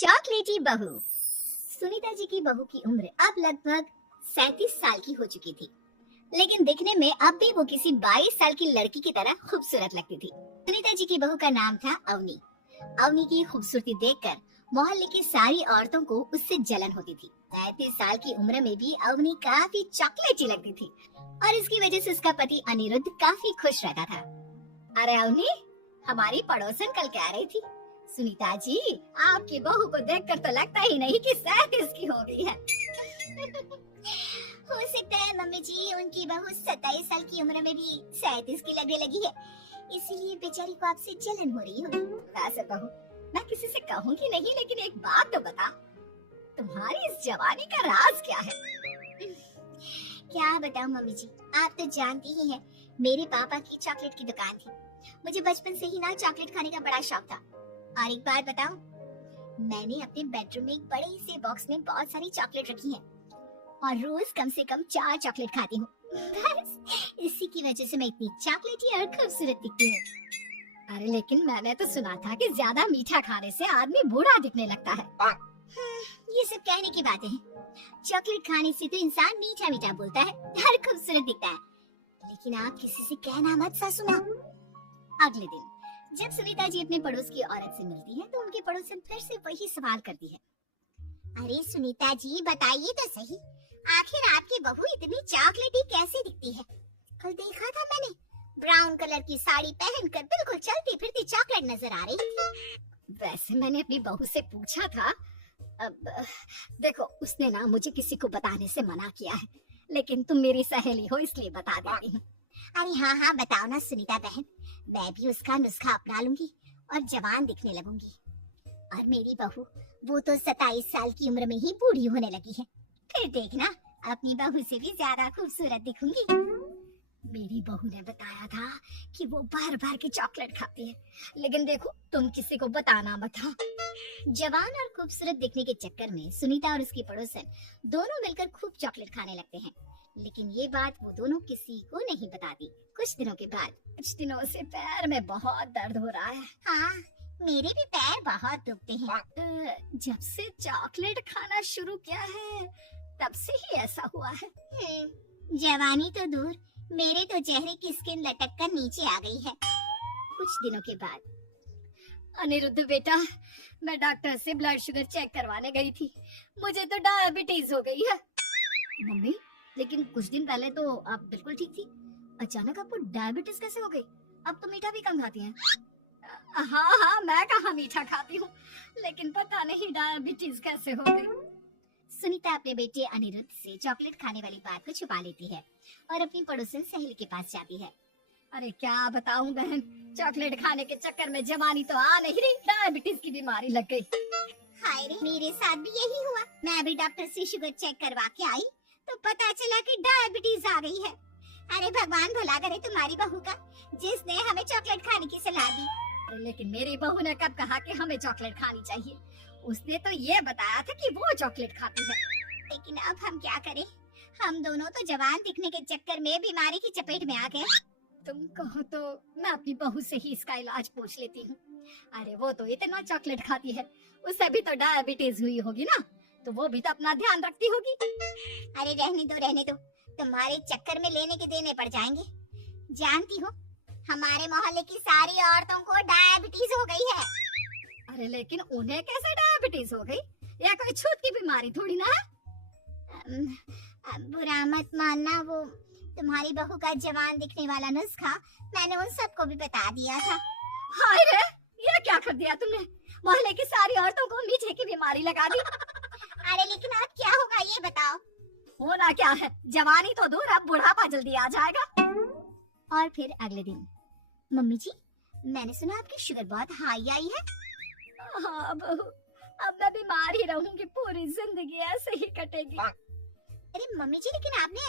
चॉकलेटी बहू। सुनीता जी की बहू की उम्र अब लगभग 37 साल की हो चुकी थी, लेकिन दिखने में अब भी वो किसी 22 साल की लड़की की तरह खूबसूरत लगती थी। सुनीता जी की बहू का नाम था अवनी। अवनी की खूबसूरती देखकर मोहल्ले की सारी औरतों को उससे जलन होती थी। 37 साल की उम्र में भी अवनी काफी चॉकलेटी लगती थी और इसकी वजह से उसका पति अनिरुद्ध काफी खुश रहता था। अरे अवनी, हमारी पड़ोसन कल कह रही थी, सुनीता जी आपकी बहू को देखकर तो लगता ही नहीं कि 37 की हो गई है। हो सकता है मम्मी जी उनकी बहू 27 साल की उम्र में भी 37 की लगने लगी है, इसीलिए बेचारी को आपसे जलन हो रही होगी। वैसे बहू मैं किसी से कहूंगी नहीं, लेकिन एक बात तो बता, तुम्हारी इस जवानी का राज क्या है? क्या बताऊं मम्मी जी, आप तो जानती ही हैं, मेरे पापा की चॉकलेट की दुकान थी। मुझे बचपन से ही ना चॉकलेट खाने का बड़ा शौक था। और एक बात बताऊं, मैंने अपने बेडरूम में एक बड़े से बॉक्स में बहुत सारी चॉकलेट रखी है और रोज कम से कम 4 चॉकलेट खाती हूँ। बस इसी की वजह से मैं इतनी चॉकलेटी और खूबसूरत दिखती हूँ। अरे लेकिन मैंने तो सुना था कि ज्यादा मीठा खाने से आदमी बूढ़ा दिखने लगता है। ये सब कहने की बातें हैं। चॉकलेट खाने से तो इंसान मीठा मीठा बोलता है और खूबसूरत दिखता है, लेकिन आप किसी से कहना मत सासू माँ। अगले दिन जब सुनीता जी अपने पड़ोस की औरत से मिलती है तो उनकी पड़ोसन फिर से वही सवाल करती है। अरे सुनीता जी बताइए तो सही, आखिर आपकी बहू इतनी चॉकलेटी कैसे दिखती है? कल देखा था मैंने, ब्राउन कलर की साड़ी पहनकर बिल्कुल चलती फिरती चॉकलेट नजर आ रही थी। वैसे मैंने अपनी बहू से पूछा था, अब देखो उसने ना मुझे किसी को बताने से मना किया है, लेकिन तुम मेरी सहेली हो इसलिए बता देती हूँ। अरे हाँ हाँ बताओ ना सुनीता बहन, मैं भी उसका नुस्खा अपना लूंगी और जवान दिखने लगूंगी। और मेरी बहू वो तो 27 साल की उम्र में ही बूढ़ी होने लगी है, फिर देखना अपनी बहू से भी ज्यादा खूबसूरत दिखूंगी। मेरी बहू ने बताया था कि वो बार बार की चॉकलेट खाती है, लेकिन देखो तुम किसी को बताना मत। हाँ, जवान और खूबसूरत दिखने के चक्कर में सुनीता और उसकी पड़ोसन दोनों मिलकर खूब चॉकलेट खाने लगते हैं, लेकिन ये बात वो दोनों किसी को नहीं बताती। कुछ दिनों के बाद, कुछ दिनों से पैर में बहुत दर्द हो रहा है। हाँ, मेरे भी पैर बहुत दुखते हैं। जब से चॉकलेट खाना शुरू किया है तब से ही ऐसा हुआ है। जवानी तो दूर, मेरे तो चेहरे की स्किन लटक कर नीचे आ गई है। कुछ दिनों के बाद, अनिरुद्ध बेटा, मैं डॉक्टर से ब्लड शुगर चेक करवाने गई थी, मुझे तो डायबिटीज हो गई है। मम्मी, लेकिन कुछ दिन पहले तो आप बिल्कुल ठीक थी, अचानक आपको डायबिटीज कैसे हो गई? अब तो मीठा भी कम खाती हैं। हाँ हाँ, मैं कहाँ मीठा खाती हूँ, लेकिन पता नहीं डायबिटीज कैसे हो गई। सुनीता अपने बेटे अनिरुद्ध से चॉकलेट खाने वाली बात को छुपा लेती है और अपनी पड़ोसन सहेली के पास जाती है। अरे क्या बताऊं बहन, चॉकलेट खाने के चक्कर में जवानी तो आ नहीं रही, डायबिटीज की बीमारी लग गई। हाय रे, मेरे साथ भी यही हुआ। मैं भी डॉक्टर से शुगर चेक करवा के आई तो पता चला कि डायबिटीज आ गई है। अरे भगवान भला करे तुम्हारी बहू का, जिसने हमें चॉकलेट खाने की सलाह दी। लेकिन मेरी बहू ने कब कहा कि हमें चॉकलेट खानी चाहिए? उसने तो ये बताया था कि वो चॉकलेट खाती है। लेकिन अब हम क्या करें, हम दोनों तो जवान दिखने के चक्कर में बीमारी की चपेट में आ गए। तुम कहो तो मैं अपनी बहू से ही इसका इलाज पूछ लेती हूँ। अरे वो तो इतना चॉकलेट खाती है, उसे भी तो डायबिटीज हुई होगी ना, तो वो भी तो अपना ध्यान रखती होगी। अरे रहने दो, तुम्हारे चक्कर में लेने के देने पड़ जाएंगे। जानती हो, हमारे मोहल्ले की सारी औरतों को डायबिटीज हो गई है। अरे लेकिन उन्हें कैसे डायबिटीज हो गई? या कोई छूत की बीमारी थोड़ी ना है। बुरा मत मानना, वो तुम्हारी बहू का जवान दिखने वाला नुस्खा मैंने उन सबको भी बता दिया था। हाय रे, ये क्या कर दिया तुमने? मोहल्ले की सारी औरतों को मीठे की बीमारी लगा दी। अरे लेकिन अब क्या होगा ये बताओ? होना क्या है, जवानी तो दूर, अब बुढ़ापा जल्दी आ जाएगा। और फिर अगले दिन, मम्मी जी मैंने सुना आपकी शुगर बहुत हाई आई है। हाँ बहू, अब मैं बीमार ही रहूंगी, पूरी जिंदगी ऐसे ही कटेगी। अरे मम्मी जी, लेकिन आपने